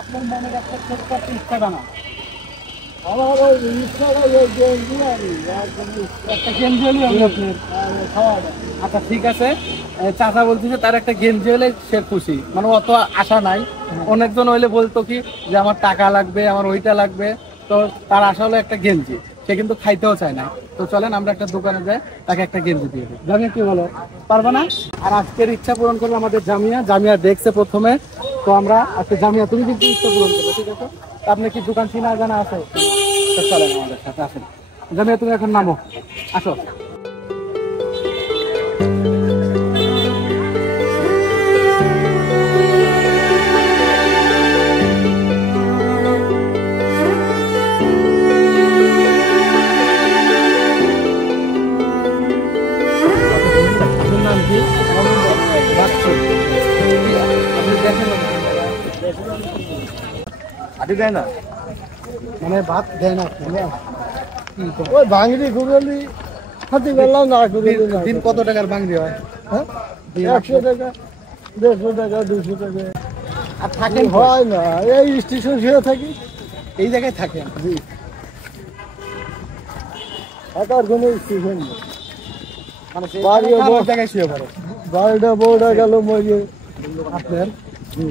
আপনার মনের একটা ছোট্ট একটা ইচ্ছা জানা আমার ওই ইচ্ছাটা গেঞ্জি একটা গেঞ্জি হলে হবে আপনার খাওয়া। আচ্ছা ঠিক আছে, চাচা বলছে তার একটা গেঞ্জি হলে সে খুশি, মানে অত আশা নাই। অনেকজন হইলে বলতো কি যে আমার টাকা লাগবে, আমার ওইটা লাগবে, তো তার আশা হলো একটা গেঞ্জি, সে কিন্তু খাইতেও চায় না। তো চলেন আমরা একটা দোকানে যাই, তাকে একটা গেঞ্জি দিয়ে দিই। জামিয়া কি বলো, পারবে না? আর আজকের ইচ্ছা পূরণ করবে আমাদের জামিয়া। জামিয়া দেখছে প্রথমে, তো আমরা আজকে জামিয়া তুমি কিন্তু ইচ্ছা পূরণ করবে, ঠিক আছে? আপনার কি দোকান চিনা জানা আছে? তো চলেন আমাদের সাথে, আসেন। জামিয়া তুমি এখন নামো, আসো। দেয় না, মানে ভাত দেয় না, ওই ভাঙড়ি ঘুরলি হাতি গেলাম না। দিন কত টাকার ভাঙড়ি হয়? হ্যাঁ, 100 টাকা, 150 টাকা, 200 টাকা। আর থাকেন হয় না, এই স্টেশন শুয়ে থাকি, এই জায়গায় থাকেন? জি, থাকার কোনো স্টেশন নেই। মানে জায়গায় শুয়ে পড়ে। বাড়িটা বউটা গেল মরিয়ে আপনার? জি।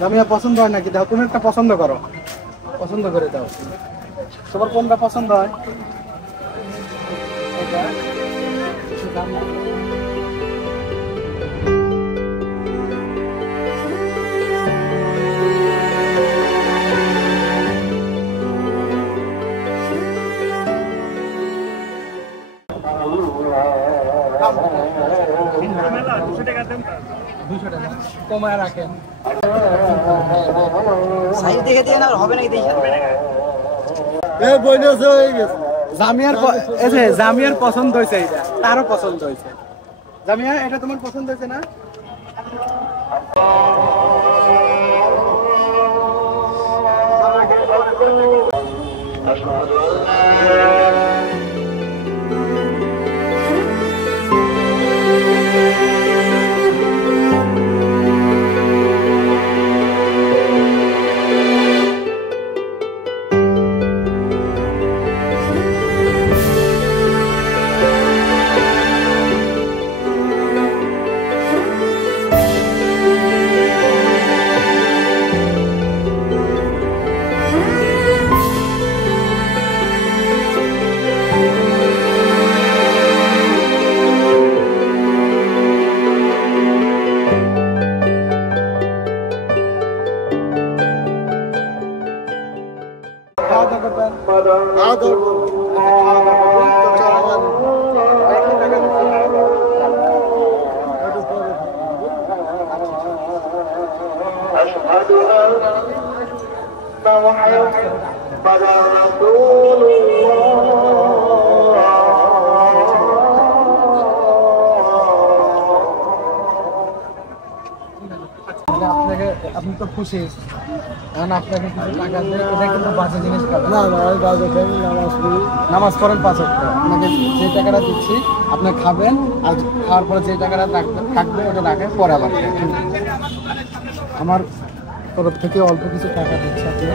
জামিয়া পছন্দ হয় নাকি? দাও, তুমি একটা পছন্দ করো, পছন্দ করে দাও। তোমার কোনটা পছন্দ হয়? কমায় রাখেন। সাইজ দেখে দিয়ে না হবে নাকি দেখে জামিয়ার পছন্দ হয়েছে, এটা তারও পছন্দ হয়েছে। জামিয়া, এটা তোমার পছন্দ হয়েছে না? أشهد أن محمد رسول আপনি তো খুশি, কারণ আপনাকে কিছু টাকা দেয়, এটা কিন্তু বাজে জিনিস খাবেন না। আমি বাজে খাই, নামাজ পড়েন 5 ওয়াক্ত। আপনাকে যে টাকাটা দিচ্ছি আপনি খাবেন, আর খাওয়ার পরে যে টাকাটা থাকবে ওটা রাখেন, পরে আবার খাবেন। আমার তরফ থেকে অল্প কিছু টাকা দিচ্ছি আপনি,